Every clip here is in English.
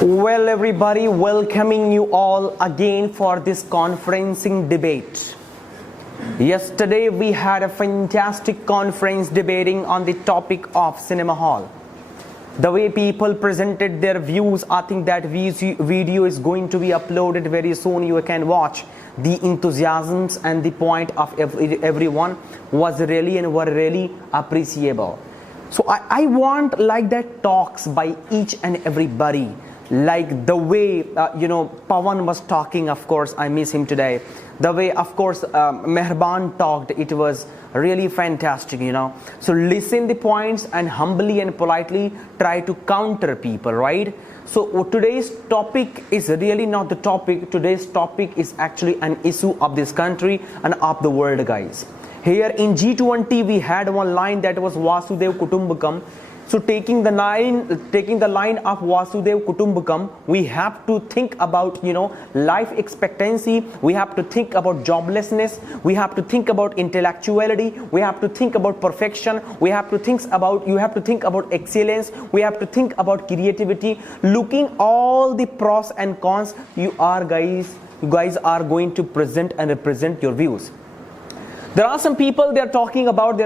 Well, everybody, welcoming you all again for this conferencing debate. Yesterday, we had a fantastic conference debating on the topic of cinema hall. The way people presented their views, I think that video is going to be uploaded very soon. You can watch the enthusiasms and the point of everyone was really and were really appreciable. So I want like that talks by each and everybody, like the way Pawan was talking. Of course, I miss him today. The way, of course, Mehban talked, it was really fantastic, So listen the points and humbly and politely try to counter people, right? So today's topic is really not the topic. Today's topic is actually an issue of this country and of the world, guys. Here in G20, we had one line that was Vasudev Kutumbakam. So taking the line of Vasudev Kutumbakam, we have to think about life expectancy. We have to think about joblessness. We have to think about intellectuality. We have to think about perfection. You have to think about excellence. We have to think about creativity. Looking all the pros and cons, you guys are going to present and represent your views. There are some people they're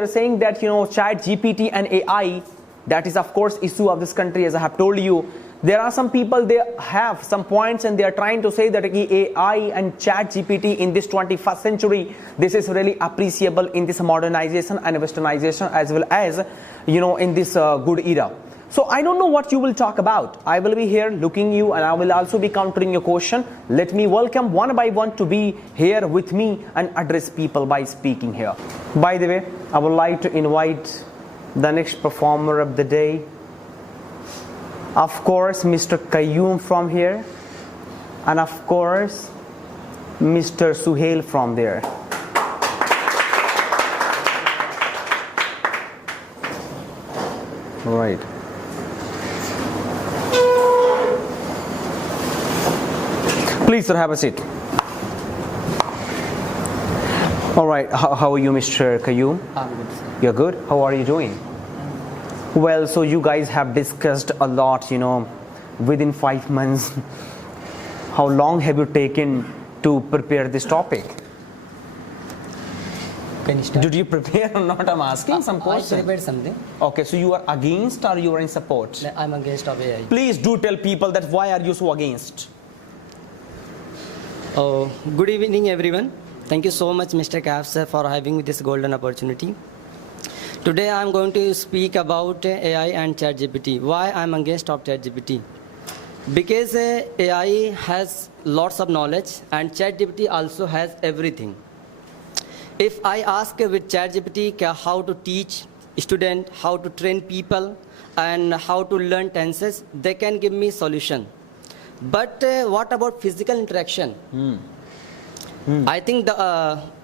saying that Chat GPT and AI, that is of course issue of this country, as I have told you. There are some people, they have some points and they are trying to say that AI and Chat GPT in this 21st century, this is really appreciable in this modernization and westernization, as well as in this good era. So I don't know what you will talk about. I will be here looking you and I will also be countering your question. Let me welcome one by one to be here with me and address people by speaking here. By the way, I would like to invite the next performer of the day. Of course, Mr. Qayyum from here. And of course, Mr. Suhail from there. Right. Please, sir, have a seat. All right. How are you, Mr. Qayyum? I'm good, sir. You're good? How are you doing? Well, so you guys have discussed a lot, within 5 months. How long have you taken to prepare this topic? Can you start? Did you prepare or not? I'm asking some questions. I prepared something. Okay, so you are against or you are in support? I'm against of AI. Please do tell people that why are you so against? Good evening, everyone. Thank you so much, Mr. Kaf, sir, for having me this golden opportunity. Today, I'm going to speak about AI and ChatGPT. Why I'm against of ChatGPT? Because AI has lots of knowledge and ChatGPT also has everything. If I ask with ChatGPT how to teach students, how to train people, and how to learn tenses, they can give me solution. But what about physical interaction? I think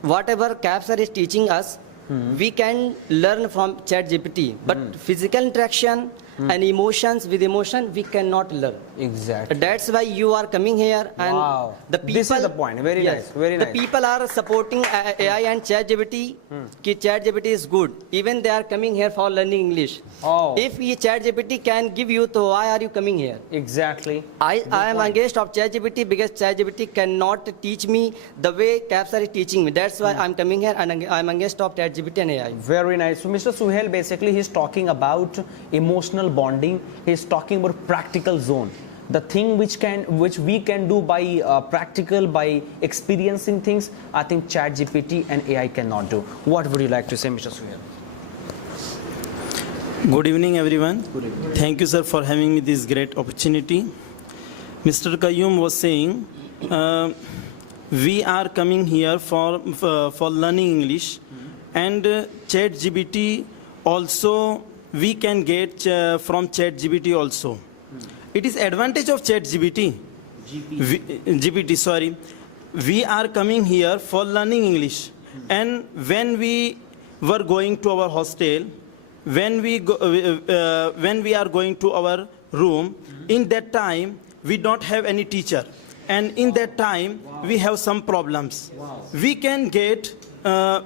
whatever Capsar is teaching us, we can learn from ChatGPT. But physical interaction and emotions with emotion, we cannot learn. Exactly. That's why you are coming here, and wow. The people. This is the point. Very nice. Very nice. The people are supporting AI and ChatGPT. ChatGPT is good. Even they are coming here for learning English. Oh. If ChatGPT can give you, so why are you coming here? Exactly. I am against of ChatGPT because ChatGPT cannot teach me the way Capsar is teaching me. That's why I'm coming here and I'm against of ChatGPT and AI. Very nice. So Mr. Suhail, basically he's talking about emotional bonding. He's talking about practical zone. The thing which we can do by practical, by experiencing things, I think ChatGPT and AI cannot do. What would you like to say, Mr. Suhail? Good evening, everyone. Good evening. Thank you, sir, for having me this great opportunity. Mr. Qayyum was saying, we are coming here for learning English, and ChatGPT also we can get from ChatGPT also. It is advantage of ChatGPT. GPT, sorry. We are coming here for learning English, and when we were going to our hostel, when we are going to our room, in that time we don't have any teacher, and in that time we have some problems. We can get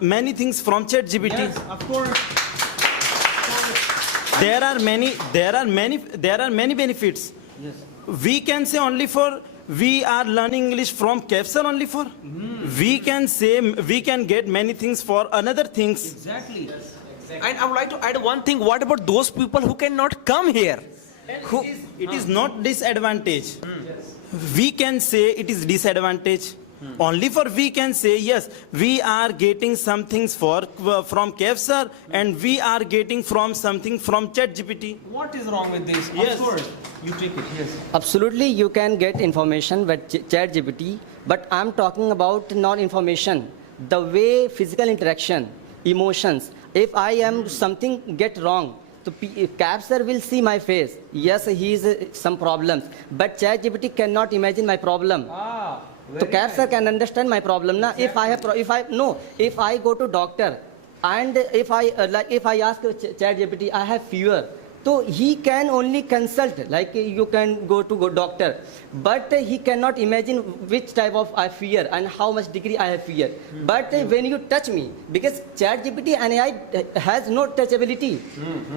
many things from ChatGPT. Yes, of course. There are many benefits. Yes. we can say only for we are learning English from Kevsar only for. We can say we can get many things for another things. Exactly. And I would like to add one thing. What about those people who cannot come here? Who, It is not disadvantage. We can say it is disadvantage. Only for we can say yes, we are getting some things from Kevsar and we are getting from something from ChatGPT. what is wrong with this? Yes. Of course. You take it. Yes. Absolutely, you can get information with ChatGPT, but I'm talking about non-information, the way physical interaction, emotions. If I am something get wrong, so Capsar will see my face. Yes, he is some problems, but ChatGPT cannot imagine my problem. So Capsar can understand my problem. Na? If I have, if I go to doctor, and if I ask ChatGPT, I have fever. So he can only consult, like you can go to doctor, but he cannot imagine which type of I fear and how much degree I have fear. But when you touch me, because ChatGPT and AI has no touchability.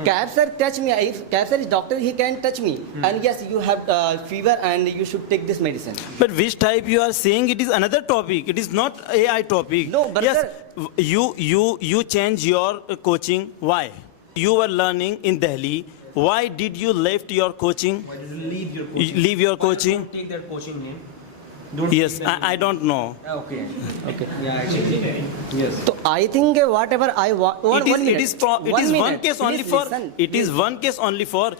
Capsar touch me. If Capsar is doctor, he can touch me. And yes, you have fever and you should take this medicine. But which type you are saying? It is another topic. It is not AI topic. No, but yes, sir- you change your coaching. Why? You were learning in Delhi. Why did you left your coaching? Why did you leave your coaching? Leave your coaching? Don't take that coaching name. Don't Yes, take that I don't know. Okay. Okay. Yeah, actually. Yes. So I think whatever I want. It is one case only Please for. listen. It is one case only for.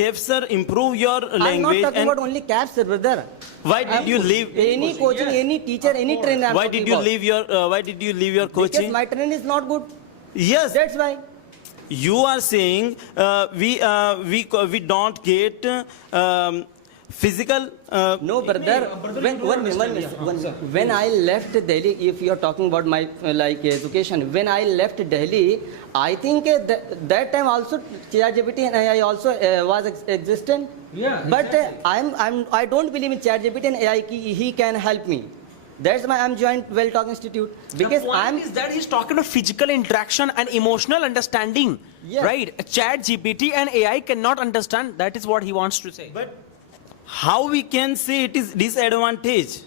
Kevsar, improve your I'm not language. talking And about only Capsar, brother. why did you leave? Any coaching, any teacher, any trainer. I'm Why talking did you about. leave your? Why did you leave your Because coaching? my training is not good. Yes, That's why. you are saying we don't get physical. No, brother. When I left Delhi, if you are talking about my like education, when I left Delhi, I think that time also ChatGPT and AI also was existent. Yeah, But exactly. I don't believe in ChatGPT and AI. He can help me. That's why I'm joined Well Talk Institute, because the point is that he's talking about physical interaction and emotional understanding. Yes. Right? Chat GPT and AI cannot understand. That is what he wants to say. But how we can say it is disadvantage?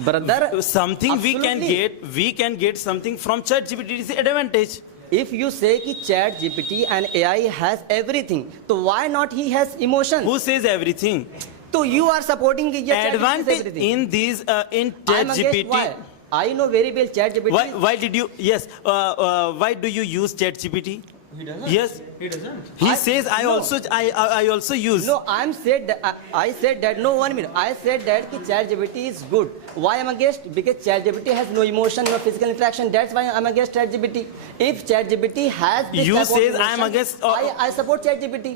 brother. Something Absolutely. we can get something from ChatGPT is advantage. If you say कि ChatGPT and AI has everything, so why not he has emotion? Who says everything? So you are supporting कि ये ChatGPT has Advantage everything. in these in I'm against ChatGPT. why? I know very well ChatGPT. Why did you? Yes. Why do you use ChatGPT? He doesn't. Yes. He doesn't. He says I no. also use. No, I said that. No, 1 minute. I said that कि ChatGPT is good. Why I'm against? Because ChatGPT has no emotion, no physical interaction. That's why I'm against ChatGPT. If ChatGPT has this You type of says I am emotion, against- I support ChatGPT.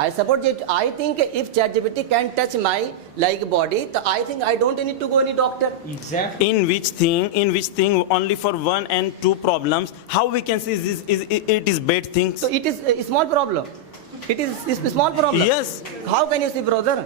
I support it. I think if ChatGPT can touch my like body, so I think I don't need to go any doctor. Exactly. In which thing only for one and two problems? How we can say it is bad things? So it is a small problem. It's a small problem. Yes. How can you see, brother?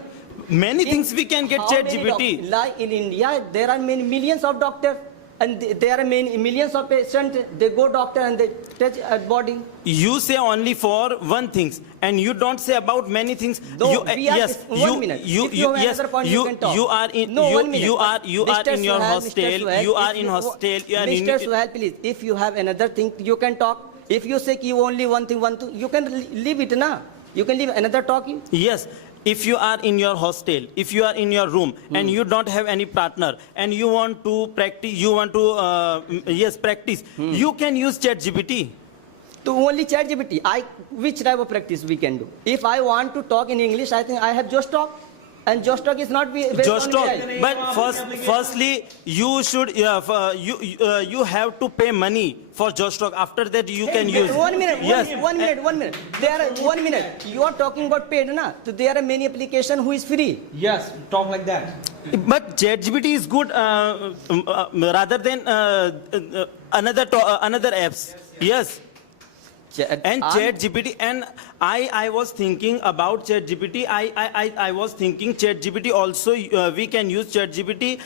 Many things we can get How many ChatGPT. like in India, there are many millions of doctors, and there are many millions of patients. They go doctor and they touch a body. You say only for one things, and you don't say about many things. No, you, we are yes, one minute. You, If you have yes, another point, you can talk. you are in No, you, 1 minute. you are Mr. in your Suhail, hostel. Mr. Suhail, You are if in hostel. You are Mr. in. Suhail, please, if you have another thing, you can talk. If you say you only one thing, you can leave it na. You can leave another talking. Yes. If you are in your hostel, if you are in your room and you don't have any partner and you want to practice, practice, you can use ChatGPT. To only ChatGPT. Which type of practice we can do? If I want to talk in English, I think I have Just Talk, and Just Talk is not based Just on talk. AI. But firstly, you should you have to pay money for Just Talk. After that, you can use. 1 minute. Yes. 1 minute. There are 1 minute. You are talking about paid, na? So there are many applications who is free. Yes. Talk like that. But ChatGPT is good rather than another apps. Yes. And ChatGPT, and I was thinking about ChatGPT. I was thinking ChatGPT also, we can use ChatGPT,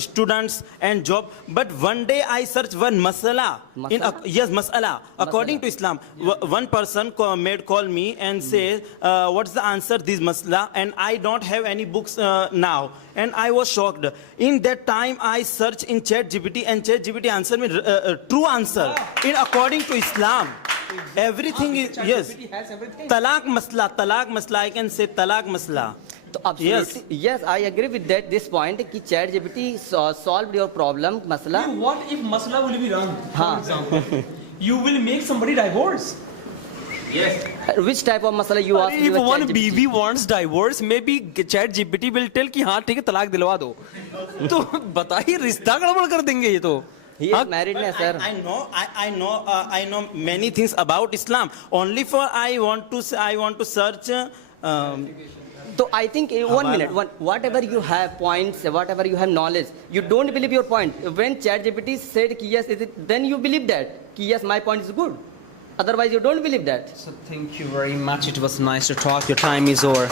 students and job. But one day I searched one masala. Masala? Yes, masala. According to Islam, one person call me and say, what's the answer this masala? And I don't have any books now. And I was shocked. In that time, I searched in ChatGPT, and ChatGPT answered me true answer. In according to Islam, everything is yes. Talaq masla. I can say talaq masla. So absolutely, yes, I agree with that. This point, कि ChatGPT solved your problem, masala. What if masala will be wrong? हाँ. For example, you will make somebody divorce. Which type of masala you ask? If one BV wants divorce, maybe ChatGPT will tell कि हाँ ठीक है तलाक दिलवा दो. तो बताइए रिश्ता गड़बड़ कर देंगे ये तो. He is married, na, sir. I know many things about Islam. Only for I want to search. So I think 1 minute, whatever you have points, whatever you have knowledge, you don't believe your point. When ChatGPT said ki yes, then you believe that ki yes, my point is good. Otherwise, you don't believe that. So thank you very much. It was nice to talk. Your time is over.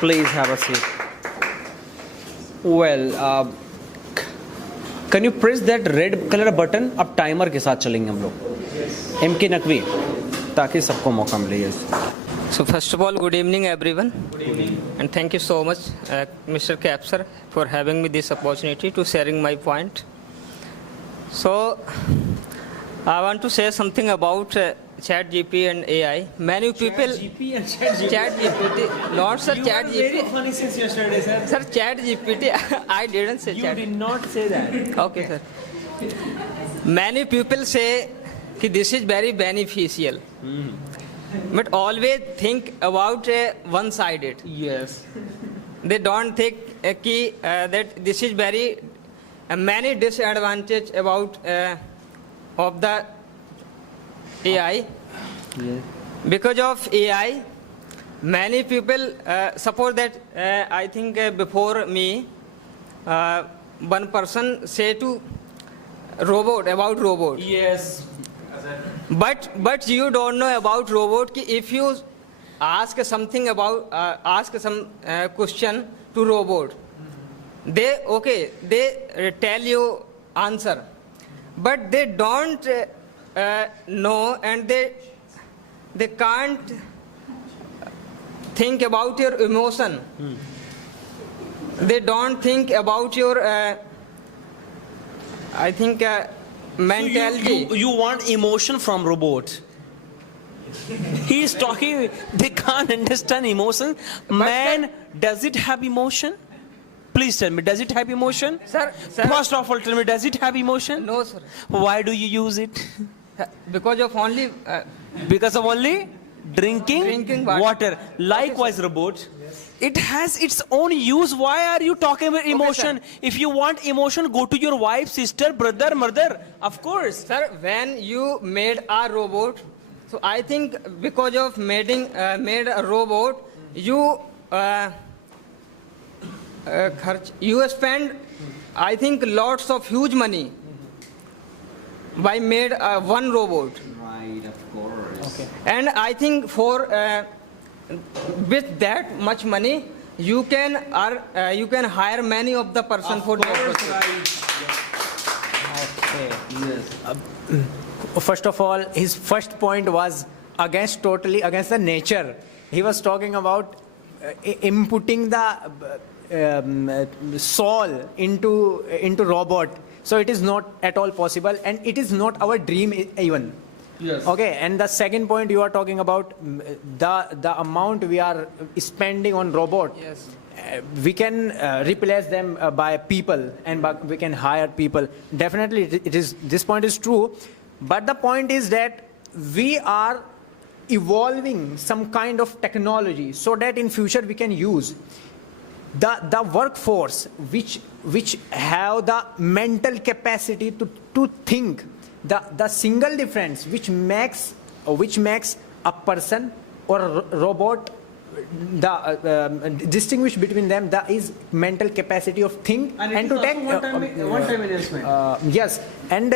Please have a seat. Well, can you press that red color button? अब timer के साथ चलेंगे हम लोग. MK Naqvi ताकि सबको मौका मिले. Yes. So first of all, good evening everyone. Good evening. And thank you so much, Mr. Cap sir, for having me this opportunity to sharing my point. So I want to say something about ChatGPT and AI. Many people. ChatGPT. Not sir, ChatGPT. Very funny since yesterday, sir. Sir, ChatGPT. I didn't say You Chat. did not say that. Okay, sir. Many people say that this is very beneficial. But always think about one-sided. Yes. They don't think that this is very many disadvantage about of the AI. Yes. Because of AI, many people suppose that I think before me, one person say to about robot. Yes. But you don't know about robot. Ki if you ask something about ask some question to robot, they tell you answer, but they don't know, and they can't think about your emotion. They don't think about your I think mentality. You want emotion from robot. He is talking, they can't understand emotion. Man, does it have emotion? Please tell me, does it have emotion? Sir, First of all, tell me, does it have emotion? no sir. Why do you use it? Because of only Because of only drinking water. Likewise, robot. It has its own use. Why are you talking about emotion? If you want emotion, go to your wife, sister, brother, mother. Of course. Sir, when you made a robot, so I think because of made a robot, you spend, I think, lots of huge money by made one robot. Right, of course. Okay. And I think for with that much money, you can hire many of the person for that purpose. Okay. First of all, his first point was totally against the nature. He was talking about inputting the soul into robot. So it is not at all possible, and it is not our dream even. Yes. Okay, and the second point you are talking about the amount we are spending on robot. Yes. We can replace them by people, and we can hire people. Definitely, this point is true. But the point is that we are evolving some kind of technology so that in future we can use the workforce which have the mental capacity to think. The single difference which makes a person or a robot, the distinguish between them, that is mental capacity of think and to take one-time investment. yes, and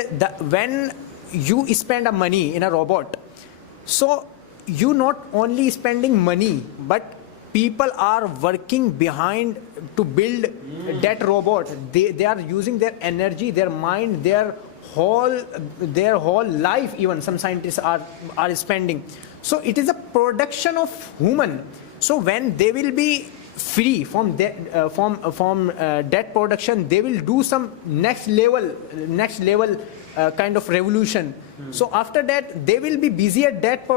when you spend a money in a robot, so you not only spending money, but people are working behind to build that robot. They are using their energy, their mind, their whole life. Even some scientists are spending. So it is a production of human. So when they will be free from that production, they will do some next level kind of revolution. So after that, they will be busy at that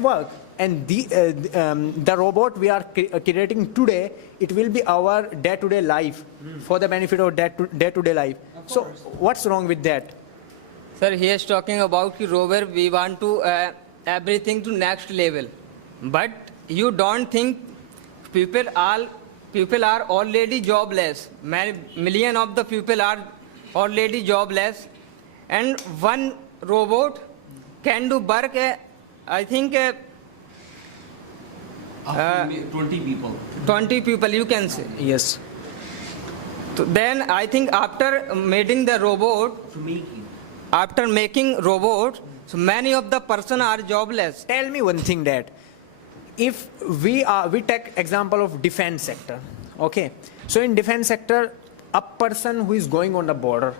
work. And the robot we are creating today, it will be our day-to-day life, for the benefit of day-to-day life. So what's wrong with that? Sir, he is talking about the rover. We want to everything to next level, but you don't think people are already jobless. Million of the people are already jobless, and one robot can do work. I think 20 people. 20 people, you can say. Yes. So then I think after making the robot, after making robot, so many of the person are jobless. Tell me one thing, that if we take example of defense sector, okay? So in defense sector, a person who is going on the border,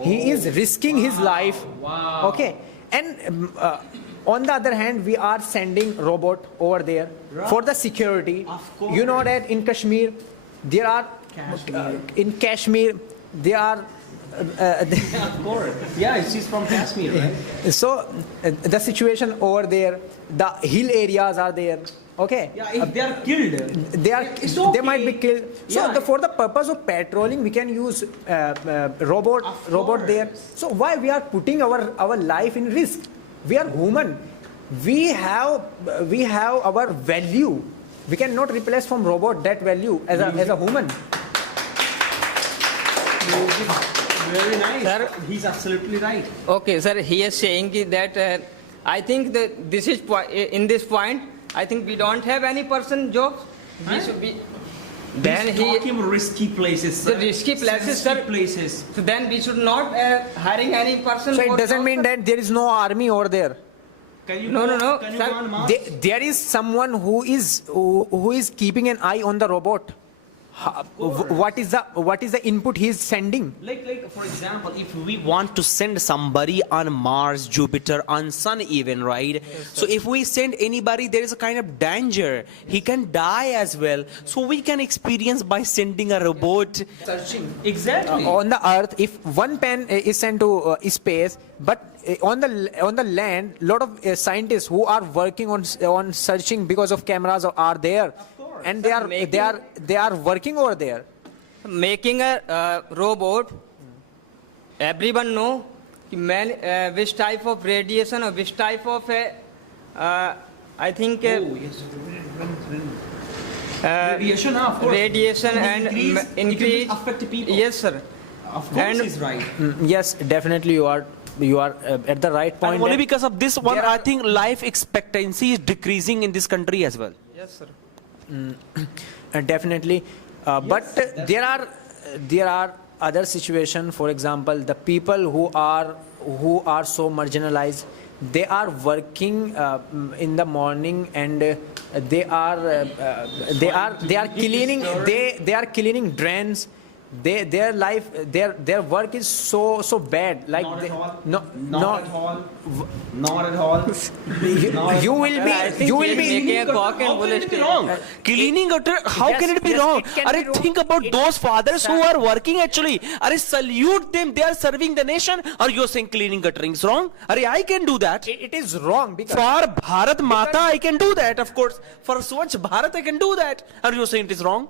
he is risking his life, okay? And on the other hand, we are sending robot over there for the security. You know that in Kashmir, there are in Kashmir there are. Of course. Yeah, she's from Kashmir, right? So the situation over there, the hill areas are there. Okay. Yeah, if they are killed, they might be killed. So Yeah. for the purpose of patrolling, we can use robot there. So why we are putting our life in risk? We are human. We have our value. We cannot replace from robot that value as a human. very nice. Sir, He's absolutely right. Okay, sir, he is saying that I think that this is in this point, I think we don't have any person jobs. We should be. Then He's he talking risky places, the sir. risky places, Sensitive sir. places. So then we should not hiring any person. So for it doesn't job, mean sir. that there is no army over there. Can you No, go, no, no, Can you sir. go on Mars? There is someone who is keeping an eye on the robot. What is the input he is sending? Like for example, if we want to send somebody on Mars, Jupiter, on Sun even, right? So if we send anybody, there is a kind of danger. He can die as well. So we can experience by sending a robot. Searching. Exactly. On the earth, if one pen is sent to space, but on the land, lot of scientists who are working on searching because of cameras are there, and they are working over there. Making a robot, everyone know which type of radiation or which type of I think Radiation, of course. radiation Will and increase, it will affect people. Yes, sir. Of course, And- he's right. Yes, definitely you are at the right point. And only that because of this one, there I are- think life expectancy is decreasing in this country as well. Yes, sir. Definitely, but there are other situations. For example, the people who are so marginalized, they are working in the morning, and they are cleaning drains. Their work is so bad. Like Not they, at all. no, Not at all. Not at all. you will I think be you will he is be making a cock and How bull can it be story. wrong? Cleaning gutter, how Yes, can it be yes, wrong? it can be Are wrong. think about It- those fathers who are working actually. Are salute them. They are serving the nation. Or you're saying cleaning guttering is wrong? Are I can do that. it is wrong because For Bharat Mata, I can do that. Of course, for Swachh Bharat, I can do that. Are you saying it is wrong?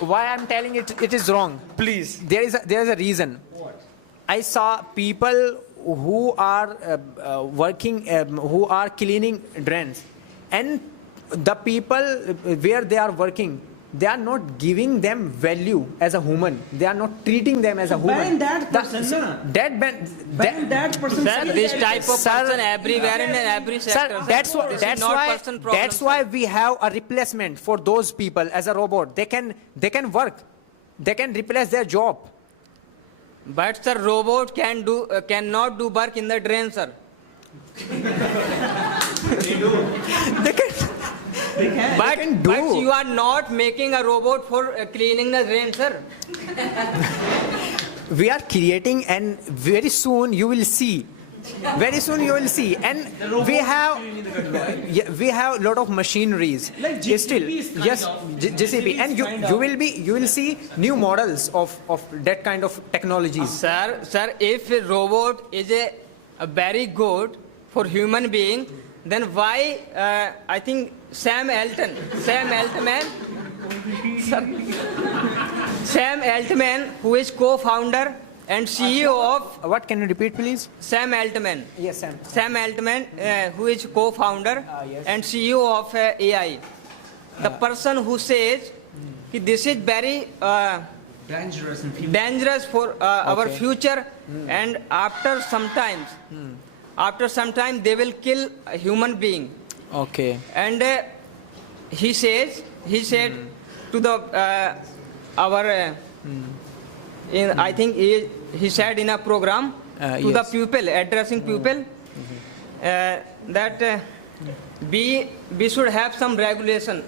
why I'm telling it is wrong. Please. There is a reason. I saw people who are working, who are cleaning drains, and the people where they are working, they are not giving them value as a human. They are not treating them as a human. ban that person, na. Ban that person. Sir, this type of Sir, person everywhere in every sector. Sir, that's why This is not person problem, that's sir. why we have a replacement for those people as a robot. They can work. They can replace their job. But sir, robot cannot do work in the drain, sir. They can. But, can do. but you are not making a robot for cleaning the drain, sir. We are creating, and very soon you will see. Very soon you will see, and we have a lot of machineries. Like GCP still, is kind yes, of. GCP, and you will see new models of that kind of technologies. Sir, if a robot is a very good for human being, then why I think Sam Altman, who is co-founder and CEO of What can you repeat, please? Sam Altman. Yes, Sam. Sam Altman, who is co-founder Yes. and CEO of AI. The person who says that this is very dangerous for our Okay. future, and after some time they will kill a human being. Okay. And he said to the I think he said in a program to Yes. the pupil, addressing pupil, that we should have some regulation,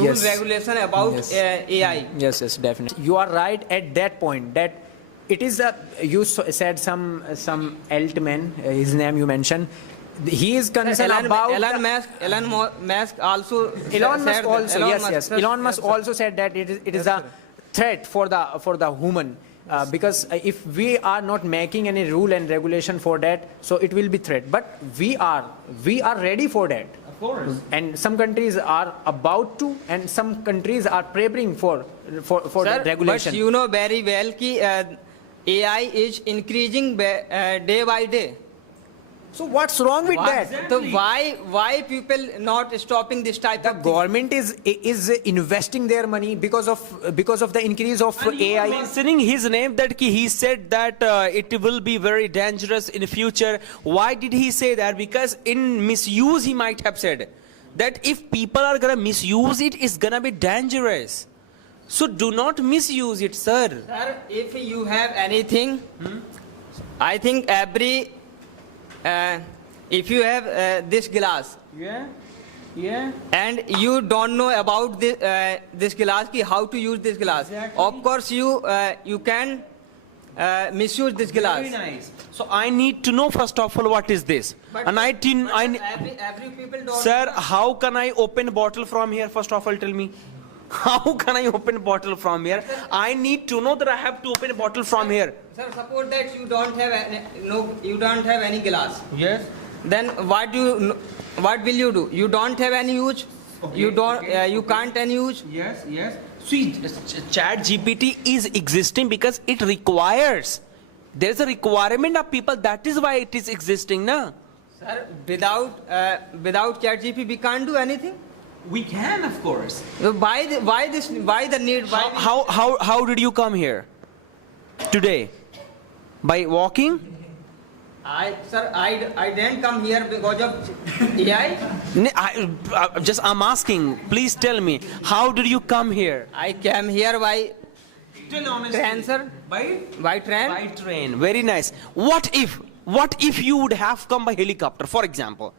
Yes. regulation about Yes. AI. Yes, definitely. You are right at that point. That it is you said some Altman, his name you mentioned. He is concerned about Elon Musk also. Elon said Musk that- also, Elon yes, Musk- yes. Elon Musk also said that it is a threat for the human. Because if we are not making any rule and regulation for that, so it will be threat. But we are ready for that. Of course. And some countries are about to, and some countries are preparing for Sir, that regulation. But you know very well that AI is increasing day by day. So what's wrong with that? So why people not stopping this type The of thing? government is investing their money because of the increase of AI. Mentioning his name, that he said that it will be very dangerous in the future. Why did he say that? Because in misuse he might have said that if people are gonna misuse it, it's gonna be dangerous. So do not misuse it, sir. Sir, if you have anything, I think if you have this glass Yeah. and you don't know about this glass, how to use this glass, Exactly. of course you can misuse this glass. Very nice. So I need to know first of all what is this. But- And every people don't. Sir, how can I open bottle from here? First of all, tell me. How can I open bottle from here? I need to know that I have to open a bottle from here. Sir, suppose that you don't have any glass. Yes. Then what will you do? You don't have any use. Okay, You can't any use. Yes. See, Chat GPT is existing because it requires. There's a requirement of people. That is why it is existing, na? Sir, without ChatGPT we can't do anything. We can, of course. Why the need? How did you come here today? By walking? I didn't come here because of AI. I'm asking. Please tell me. How did you come here? I came here by train, sir. By train. By train. Very nice. What if you would have come by helicopter, for example?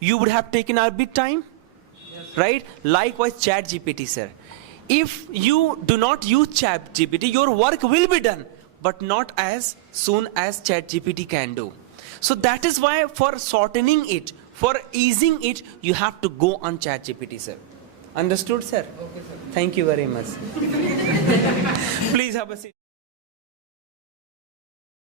You would have taken a bit time? Right? Likewise, Chat GPT, sir. If you do not use Chat GPT, your work will be done, but not as soon as Chat GPT can do. So that is why for shortening it, for easing it, you have to go on Chat GPT, sir. Understood, sir? Okay, sir. Thank you very much. Please have a seat.